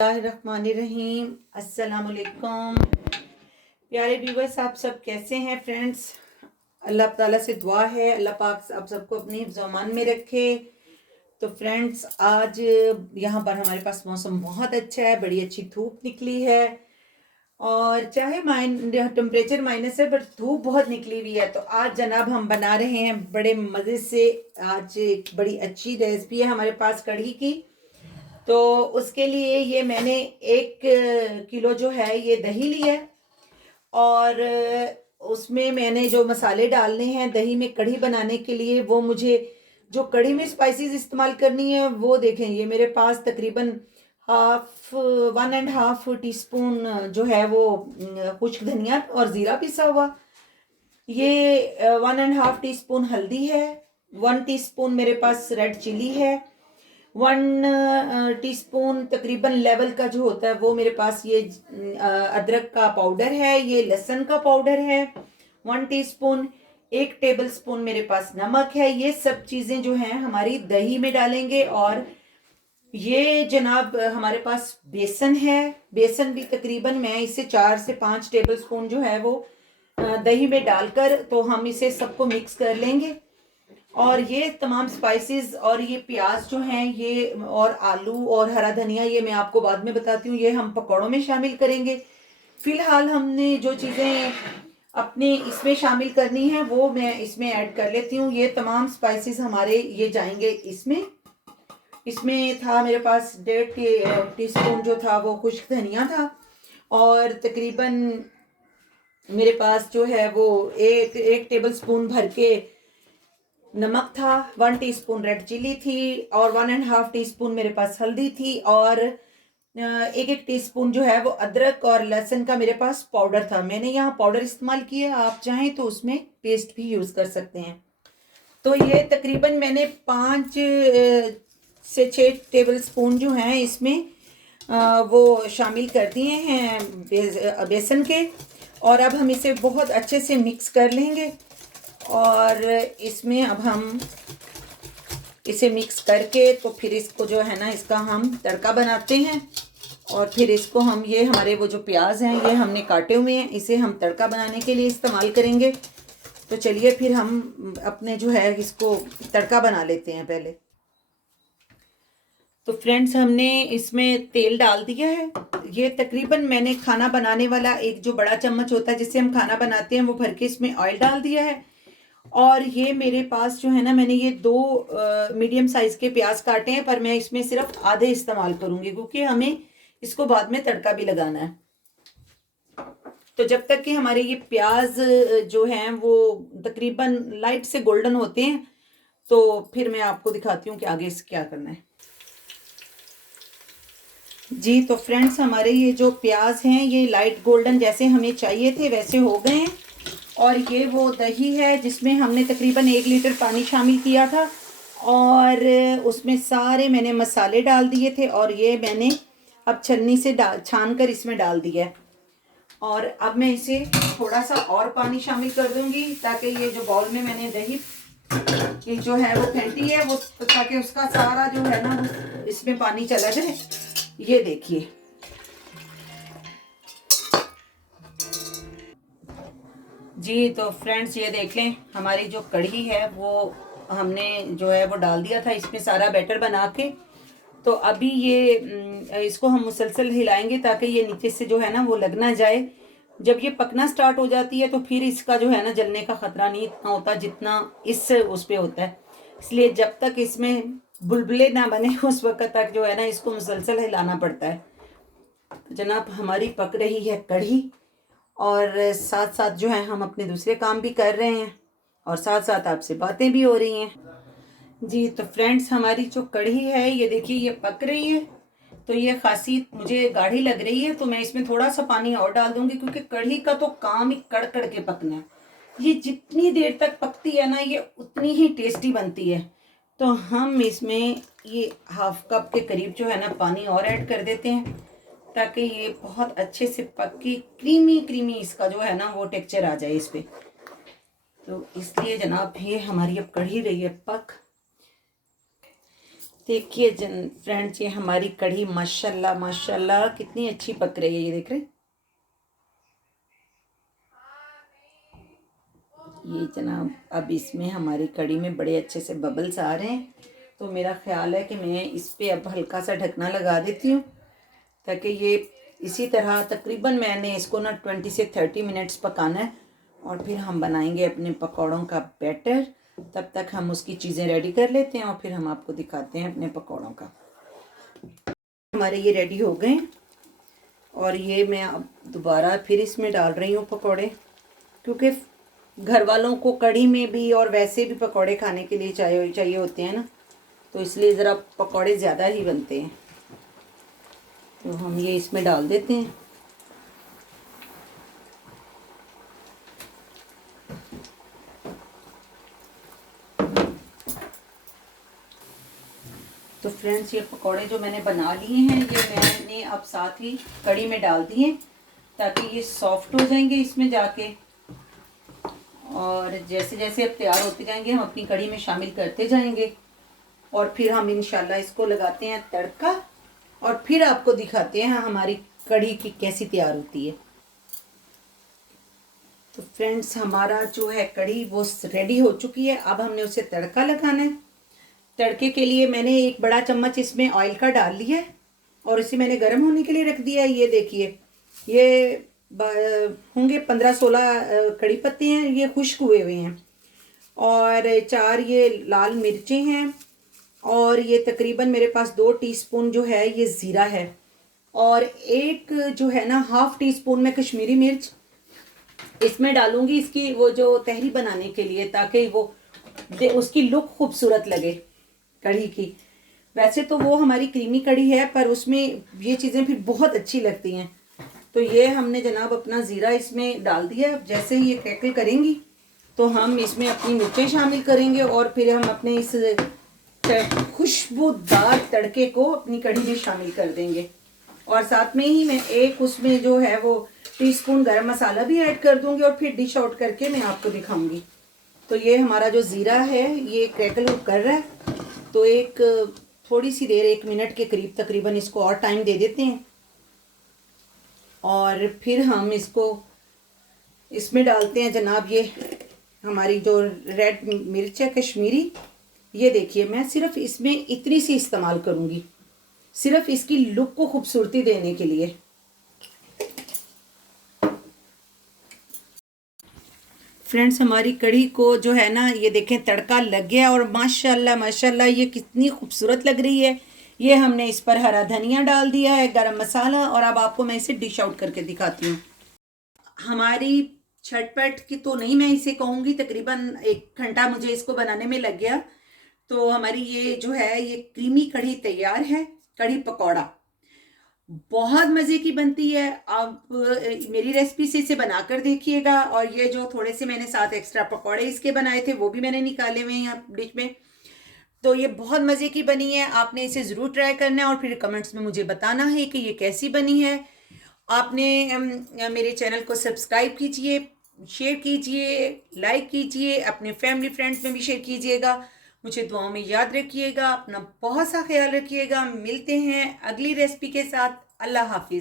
रहीम अस्सलामुअलैकुम प्यारे व्यूवर्स, आप सब कैसे हैं फ्रेंड्स। अल्लाह ताला से दुआ है अल्लाह पाक आप सबको अपनी ज़मान में रखे। तो फ्रेंड्स, आज यहाँ पर हमारे पास मौसम बहुत अच्छा है, बड़ी अच्छी धूप निकली है और चाहे टेम्परेचर माइनस है, बट धूप बहुत निकली हुई है। तो आज जनाब हम बना रहे हैं बड़े मज़े से। आज एक बड़ी अच्छी रेसिपी है हमारे पास कढ़ी की। तो उसके लिए ये मैंने 1 किलो जो है ये दही ली है और उसमें मैंने जो मसाले डालने हैं दही में कढ़ी बनाने के लिए, वो मुझे जो कढ़ी में स्पाइसेस इस्तेमाल करनी है वो देखें। ये मेरे पास तकरीबन 1.5 टीस्पून जो है वो खुश्क धनिया और ज़ीरा पिसा हुआ, ये 1.5 टीस्पून हल्दी है, 1 टीस्पून मेरे पास रेड चिली है, 1 टीस्पून तकरीबन लेवल का जो होता है वो मेरे पास ये अदरक का पाउडर है, ये लहसुन का पाउडर है 1 टीस्पून, 1 टेबल स्पून मेरे पास नमक है। ये सब चीज़ें जो हैं हमारी दही में डालेंगे। और ये जनाब हमारे पास बेसन है, बेसन भी तकरीबन मैं इसे 4 से 5 टेबल स्पून जो है वो दही में डालकर तो हम इसे सबको मिक्स कर लेंगे। और ये तमाम स्पाइसेस और ये प्याज जो हैं ये और आलू और हरा धनिया, ये मैं आपको बाद में बताती हूँ, ये हम पकौड़ों में शामिल करेंगे। फिलहाल हमने जो चीज़ें अपने इसमें शामिल करनी है वो मैं इसमें ऐड कर लेती हूँ। ये तमाम स्पाइसेस हमारे ये जाएंगे इसमें। इसमें था मेरे पास 1.5 टीस्पून जो था वो खुश्क धनिया था और तकरीबन मेरे पास जो है वो एक टेबल स्पून भर के नमक था, 1 टीस्पून रेड चिली थी और 1.5 टीस्पून मेरे पास हल्दी थी और 1 टीस्पून जो है वो अदरक और लहसुन का मेरे पास पाउडर था। मैंने यहाँ पाउडर इस्तेमाल किया, आप चाहें तो उसमें पेस्ट भी यूज़ कर सकते हैं। तो ये तकरीबन मैंने 5 से 6 टेबल स्पून जो हैं इसमें वो शामिल कर दिए हैं बेसन के। और अब हम इसे बहुत अच्छे से मिक्स कर लेंगे और इसमें अब हम इसे मिक्स करके तो फिर इसको जो है ना इसका हम तड़का बनाते हैं। और फिर इसको हम ये हमारे वो जो प्याज हैं ये हमने काटे हुए हैं, इसे हम तड़का बनाने के लिए इस्तेमाल करेंगे। तो चलिए फिर हम अपने जो है इसको तड़का बना लेते हैं पहले। तो फ्रेंड्स, हमने इसमें तेल डाल दिया है। ये तकरीबन मैंने खाना बनाने वाला एक जो बड़ा चम्मच होता है जिससे हम खाना बनाते हैं वो भर के इसमें ऑयल डाल दिया है। और ये मेरे पास जो है ना, मैंने ये 2 मीडियम साइज के प्याज काटे हैं, पर मैं इसमें सिर्फ आधे इस्तेमाल करूंगी क्योंकि हमें इसको बाद में तड़का भी लगाना है। तो जब तक कि हमारे ये प्याज जो हैं वो तकरीबन लाइट से गोल्डन होते हैं तो फिर मैं आपको दिखाती हूँ कि आगे इसे क्या करना है। जी तो फ्रेंड्स, हमारे ये जो प्याज हैं ये लाइट गोल्डन जैसे हमें चाहिए थे वैसे हो गए हैं। और ये वो दही है जिसमें हमने तकरीबन 1 लीटर पानी शामिल किया था और उसमें सारे मैंने मसाले डाल दिए थे और ये मैंने अब छन्नी से छान कर इसमें डाल दिया है। और अब मैं इसे थोड़ा सा और पानी शामिल कर दूंगी ताकि ये जो बाउल में मैंने दही ये जो है वो फेंटी है वो, ताकि उसका सारा जो है ना इसमें पानी चला जाए। ये देखिए, जी तो फ्रेंड्स ये देख लें हमारी जो कढ़ी है वो हमने जो है वो डाल दिया था इसमें सारा बैटर बना के। तो अभी ये इसको हम मुसलसल हिलाएंगे ताकि ये नीचे से जो है ना वो लग ना जाए। जब ये पकना स्टार्ट हो जाती है तो फिर इसका जो है ना जलने का खतरा नहीं इतना होता जितना इस उस पे होता है। इसलिए जब तक इसमें बुलबुले ना बने उस वक्त तक जो है ना इसको मुसलसल हिलाना पड़ता है। तो जनाब हमारी पक रही है कढ़ी और साथ साथ जो है हम अपने दूसरे काम भी कर रहे हैं और साथ साथ आपसे बातें भी हो रही हैं। जी तो फ्रेंड्स, हमारी जो कढ़ी है ये देखिए ये पक रही है। तो ये खासी मुझे गाढ़ी लग रही है तो मैं इसमें थोड़ा सा पानी और डाल दूंगी क्योंकि कढ़ी का तो काम ही कड़ कड़ के पकना है। ये जितनी देर तक पकती है ना ये उतनी ही टेस्टी बनती है। तो हम इसमें ये 1/2 कप के करीब जो है ना पानी और ऐड कर देते हैं ताकि ये बहुत अच्छे से पक के क्रीमी क्रीमी इसका जो है ना वो टेक्सचर आ जाए इस पे। तो इसलिए जनाब ये हमारी अब कढ़ी रही है पक। देखिए जन फ्रेंड्स, ये हमारी कढ़ी माशाल्लाह माशाल्लाह कितनी अच्छी पक रही है। ये देख रहे हैं, ये जनाब अब इसमें हमारी कढ़ी में बड़े अच्छे से बबल्स आ रहे हैं। तो मेरा ख्याल है कि मैं इस पर अब हल्का सा ढकना लगा देती हूँ, ताकि ये इसी तरह तकरीबन मैंने इसको ना 20 से 30 मिनट्स पकाना है। और फिर हम बनाएंगे अपने पकौड़ों का बैटर। तब तक हम उसकी चीज़ें रेडी कर लेते हैं और फिर हम आपको दिखाते हैं अपने पकौड़ों का। हमारे ये रेडी हो गए और ये मैं अब दोबारा फिर इसमें डाल रही हूँ पकौड़े, क्योंकि घर वालों को कढ़ी में भी और वैसे भी पकौड़े खाने के लिए चाहिए होते हैं ना, तो इसलिए ज़रा पकौड़े ज़्यादा ही बनते हैं। तो हम ये इसमें डाल देते हैं। तो फ्रेंड्स, ये पकौड़े जो मैंने बना लिए हैं ये मैंने अब साथ ही कढ़ी में डाल दिए, ताकि ये सॉफ्ट हो जाएंगे इसमें जाके। और जैसे जैसे अब तैयार होते जाएंगे हम अपनी कढ़ी में शामिल करते जाएंगे और फिर हम इंशाल्लाह इसको लगाते हैं तड़का और फिर आपको दिखाते हैं हमारी कढ़ी की कैसी तैयार होती है। तो फ्रेंड्स, हमारा जो है कढ़ी वो रेडी हो चुकी है। अब हमने उसे तड़का लगाना है। तड़के के लिए मैंने एक बड़ा चम्मच इसमें ऑयल का डाल लिया है और इसे मैंने गर्म होने के लिए रख दिया है। ये देखिए, ये होंगे 15-16 कड़ी पत्ते हैं, ये खुश्क हुए हुए हैं। और 4 ये लाल मिर्चें हैं और ये तकरीबन मेरे पास 2 टीस्पून जो है ये ज़ीरा है। और एक जो है ना 1/2 टीस्पून मैं कश्मीरी मिर्च इसमें डालूंगी, इसकी वो जो तहरी बनाने के लिए, ताकि वो उसकी लुक खूबसूरत लगे कढ़ी की। वैसे तो वो हमारी क्रीमी कढ़ी है, पर उसमें ये चीज़ें फिर बहुत अच्छी लगती हैं। तो ये हमने जनाब अपना ज़ीरा इसमें डाल दिया। जैसे ही ये क्रैकल करेंगी तो हम इसमें अपनी मिर्चें शामिल करेंगे और फिर हम अपने इस खुशबूदार तड़के को अपनी कढ़ी में शामिल कर देंगे। और साथ में ही मैं एक उसमें जो है वो टीस्पून गरम मसाला भी ऐड कर दूंगी और फिर डिश आउट करके मैं आपको दिखाऊंगी। तो ये हमारा जो ज़ीरा है ये क्रैकल कर रहा है, तो एक थोड़ी सी देर 1 मिनट के करीब तकरीबन इसको और टाइम दे देते हैं। और फिर हम इसको इसमें डालते हैं जनाब ये हमारी जो रेड मिर्च है कश्मीरी। ये देखिए, मैं सिर्फ इसमें इतनी सी इस्तेमाल करूँगी, सिर्फ इसकी लुक को खूबसूरती देने के लिए। फ्रेंड्स, हमारी कढ़ी को जो है ना ये देखें तड़का लग गया और माशाल्लाह माशाल्लाह ये कितनी खूबसूरत लग रही है। ये हमने इस पर हरा धनिया डाल दिया है, गरम मसाला, और अब आपको मैं इसे डिश आउट करके दिखाती हूँ। हमारी झटपट की तो नहीं मैं इसे कहूँगी, तकरीबन 1 घंटा मुझे इसको बनाने में लग गया। तो हमारी ये जो है ये क्रीमी कढ़ी तैयार है। कढ़ी पकौड़ा बहुत मज़े की बनती है। आप मेरी रेसिपी से इसे बनाकर देखिएगा। और ये जो थोड़े से मैंने साथ एक्स्ट्रा पकौड़े इसके बनाए थे वो भी मैंने निकाले हुए हैं यहाँ डिश में। तो ये बहुत मज़े की बनी है, आपने इसे ज़रूर ट्राई करना है और फिर कमेंट्स में मुझे बताना है कि ये कैसी बनी है। आपने मेरे चैनल को सब्सक्राइब कीजिए, शेयर कीजिए, लाइक कीजिए, अपने फैमिली फ्रेंड्स में भी शेयर कीजिएगा। मुझे दुआओं में याद रखिएगा, अपना बहुत सा ख्याल रखिएगा। मिलते हैं अगली रेसिपी के साथ। अल्लाह हाफिज़।